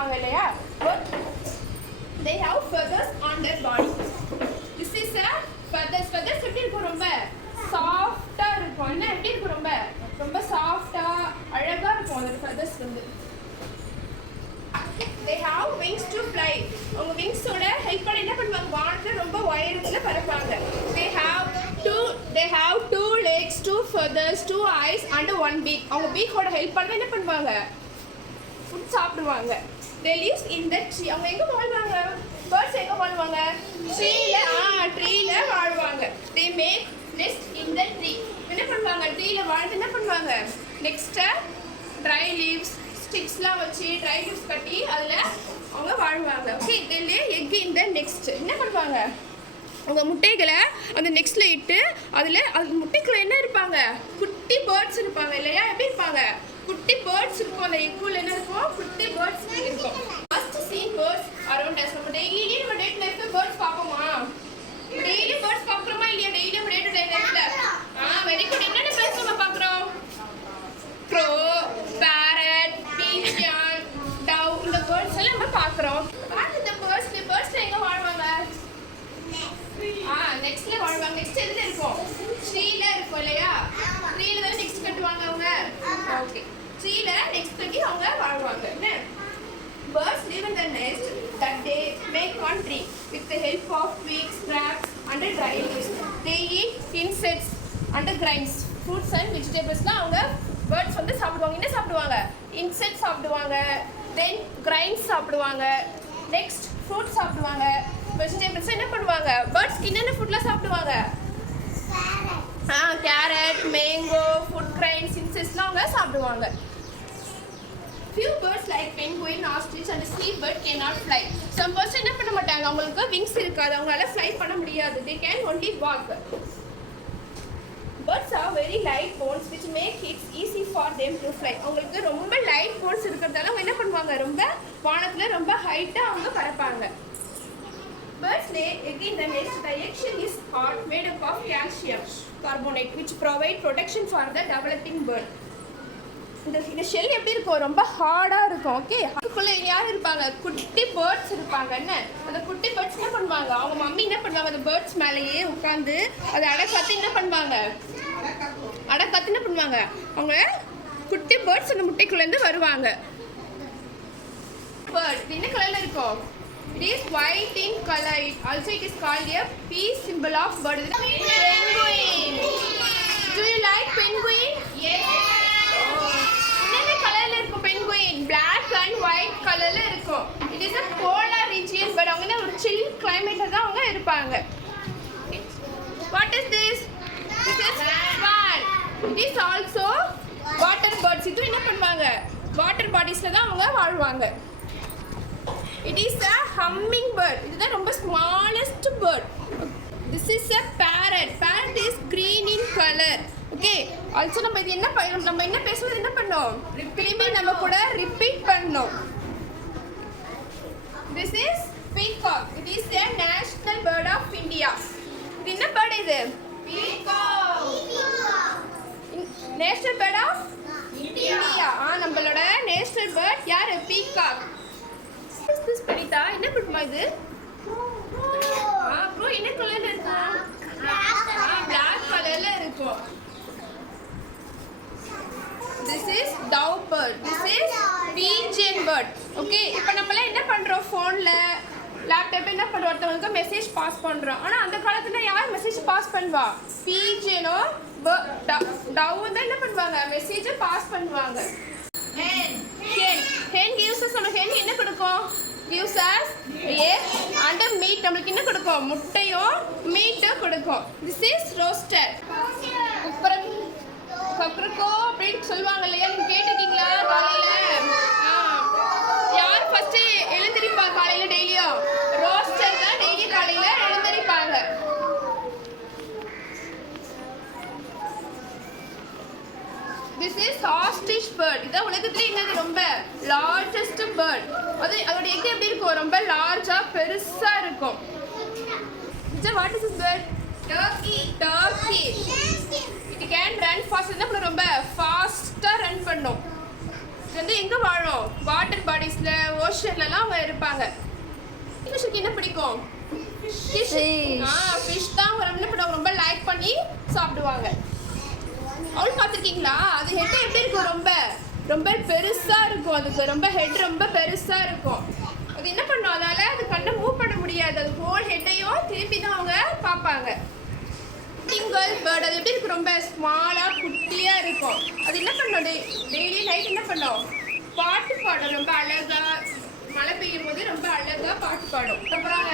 இருப்பாங்க இல்லையா, they have feathers on their body. This is a feathers. feathers எப்படி இருக்கும், ரொம்ப சாஃப்டா இருக்கும். என்ன எப்படி இருக்கும், ரொம்ப ரொம்ப சாஃப்டா அழகா இருக்கும் அந்த feathers வந்து. they have wings to fly. அவங்க விங்ஸோட ஹெல்ப் பண்ணி என்ன பண்ணுவாங்க, வானத்துல ரொம்ப உயரத்துல பறப்பாங்க. they have two legs, two feathers, two eyes and one beak. அவங்க beak-ஓட ஹெல்ப் பண்ணி என்ன பண்ணுவாங்க, ஃபுட் சாப்பிடுவாங்க. they live in the tree. அவங்க எங்க வாழ்வாங்க, birds எங்க வாழ்வாங்க, ட்ரீல வாழ்வாங்க. they make nest in the tree. என்ன பண்ணுவாங்க, ட்ரீல வாழ்ந்து என்ன பண்ணுவாங்க, நெக்ஸ்ட் dry leaves ஸ்டிக்ஸ்லாம் வச்சு ட்ரை லீவ்ஸ் கட்டி அதுல அவங்க வாழ்வாங்க. Okay, they lay egg in the nest. என்ன பண்ணுவாங்க, அவங்க முட்டைகளை அந்த நெக்ஸ்ட்ல இட்டு அதுல அந்த முட்டைக்குள்ள என்ன இருப்பாங்க, குட்டி பேர்ட்ஸ் இருப்பாங்க இல்லையா, எப்படி இருப்பாங்க, குட்டி பேர்ட்ஸ் இருக்கும். அந்த எக்குள்ள என்ன இருக்கும், குட்டி பேர்ட்ஸ் இருக்கும். First seen birds around us. நம்ம டெய்லி நம்ம டே டு லைஃப்ல பேர்ட்ஸ் பாப்போமா, டெய்லி பேர்ட்ஸ் பாக்குறோமா இல்லையா, டெய்லி நம்ம டே டு டே லைஃப்ல வெரி குட். என்னென்ன பேர்ட்ஸ் நம்ம பாக்குறோம், க்ரோ, parrot, pigeon, dove, இந்த பேர்ட்ஸ் எல்லாம் நம்ம பாக்குறோம். இந்த பேர்ட்ஸ்ல எங்க வாழ்வாங்க, நெக்ஸ்ட்ல வாழ்வாங்க. நெக்ஸ்ட் எதுல இருக்கும், ட்ரீல இருக்கும் இல்லையா, ட்ரீல தான் நெக்ஸ்ட் கட்டுவாங்க அவங்க. ஓகே, ட்ரீல நெக்ஸ்ட் கட்டி அவங்க வாழ்வாங்க. என்ன, birds live in the nest that they make on tree with the help of twigs, scraps and dry leaves. they eat insects and grains. fruits and vegetables லாம் அவங்க birds வந்து சாப்பிடுவாங்க. என்ன சாப்பிடுவாங்க, insects சாப்பிடுவாங்க, then grains சாப்பிடுவாங்க, next fruits சாப்பிடுவாங்க, vegetables என்ன பண்ணுவாங்க, birds என்னென்ன ஃபுட்லாம் சாப்பிடுவாங்க, கேரட், மேங்கோ, ஃபுட் கிரைன்ஸ், இன்செக்ட்ஸ்லாம் அவங்க சாப்பிடுவாங்க. few birds like penguin, ostrich and seabird cannot fly. some birds என்ன பண்ண மாட்டாங்க, அவங்களுக்கு wings இருக்காது, அவங்களால fly பண்ண முடியாது. they can only walk. birds have very light bones which make it easy for them to fly. அவங்களுக்கு ரொம்ப லைட் போன்ஸ் இருக்கிறதால அவங்க என்ன பண்ணுவாங்க, ரொம்ப வானத்துல ரொம்ப ஹைட்டா அவங்க பறப்பாங்க. birds lay egg in the nest. the egg shell is hard, made up of calcium carbonate which provide protection for the developing bird. இந்த ஷெல் எப்படி இருக்கும், ரொம்ப ஹார்டா இருக்கும். ஓகே, அதுக்குள்ள யார் இருப்பாங்க, குட்டி பேர்ட்ஸ் இருப்பாங்க. என்ன, அந்த குட்டி பேர்ட்ஸ் என்ன பண்ணுவாங்க, அவங்க மம்மி என்ன பண்ணுவாங்க, அந்த பேர்ட்ஸ் மேலேயே உட்காந்து அதை அடக்காத்து என்ன பண்ணுவாங்க, அடக்காத்து என்ன பண்ணுவாங்க, அவங்க குட்டி பேர்ட்ஸ் அந்த முட்டைக்குள்ள இருந்து வருவாங்க. பேர்ட் என்ன கலர்ல இருக்கும், it is white in color. also it is called a peace symbol of bird. penguin. do you like penguin? yes. என்னென்ன கலர்ல இருக்கும் penguin, black and white கலர்ல இருக்கும். it is a polar region but அவங்க ஒரு chill climate தான் அவங்க இருப்பாங்க. what is this? this is swan. it is also water birds. இது என்ன பண்ணுவாங்க, வாட்டர் பாடிஸ்ல தான் அவங்க வாழ்வாங்க. it is a hummingbird. இதுதான் ரொம்ப smallest bird. this is a parrot. parrot is green in color. okay, also நம்ம என்ன பேசுறது என்ன பண்ணோம், திரும்பி நம்ம கூட ரிப்பீட் பண்ணோம். this is peacock. it is a national bird of India. இது என்ன bird இது, peacock. national bird of India. நம்மளோட national bird யாரு, peacock. what is this Pranita, என்ன பண்ணுமா இது, ப்ரோ என்ன கலர்ல இருக்கு, black கலர்ல இருக்கும். this is dove bird. this is pigeon bird. okay, இப்போ நம்மள என்ன பண்றோம், ஃபோன்ல லேப்டாப்ல என்ன பண்றோம், ஒருத்தவங்களுக்கு மெசேஜ் பாஸ் பண்றோம். ஆனா அந்த காலத்துல யார் மெசேஜ் பாஸ் பண்ணுவா, pigeon-ஓ dove தான் என்ன பண்ணுவாங்க, மெசேஜ் பாஸ் பண்ணுவாங்க. hen gives us, நம்ம hen என்ன கொடுக்கும், gives us egg and meat. நமக்கு என்ன கொடுக்கும், முட்டையும் மீட்டும் கொடுக்கும். this is roaster. கொக்கரக்கோ அப்படின்னு சொல்லுவாங்க இல்லையா, நீங்க கேட்டிருக்கீங்களா காலையில, யார் ஃபர்ஸ்ட் எழுந்திருப்பா காலையில, டெய்லியும் ரோஸ்டர் தான் டெய்லி காலையில எழுந்திருப்பாங்க. this is ostrich bird. இதான் உலகத்திலே என்னது ரொம்ப லார்ஜஸ்ட் bird. அதோட எக் எப்படி இருக்கும், ரொம்ப லார்ஜா பெருசா இருக்கும். what is this bird, turkey. it can run fast. என்ன பண்ண, ரொம்ப ஃபாஸ்டா ரன் பண்ணும். இது வந்து எங்க வாழும்? வாட்டர் பாடிஸ்ல, ஓஷன்லலாம் அவங்க இருப்பாங்க. ஃபிஷ்க்கு என்ன பிடிக்கும்? ஃபிஷ். ஃபிஷ் தான் அவங்க என்ன பண்ணுவாங்க? ரொம்ப லைக் பண்ணி சாப்பிடுவாங்க. அவள் பார்த்துருக்கீங்களா? அது ஹெட் எப்படி இருக்கும்? ரொம்ப ரொம்ப பெருசா இருக்கும். அதுக்கு ரொம்ப ஹெட் ரொம்ப பெருசா இருக்கும். அது என்ன பண்ணும்? அதனால அது கண்ணை மூவ் பண்ண முடியாது. அது ஹோல் ஹெட்டையும் திருப்பி தான் அவங்க பார்ப்பாங்க. டிங்கல் பேர்ட் அது எப்படி இருக்கும்? ரொம்ப ஸ்மாலா குட்டியா இருக்கும். அது என்ன பண்ணும்? டெய்லி நைட் என்ன பண்ணும்? பாட்டு பாடும். ரொம்ப அழகா மழை பெய்யும் போது ரொம்ப அழகா பாட்டு பாடும். அப்புறம்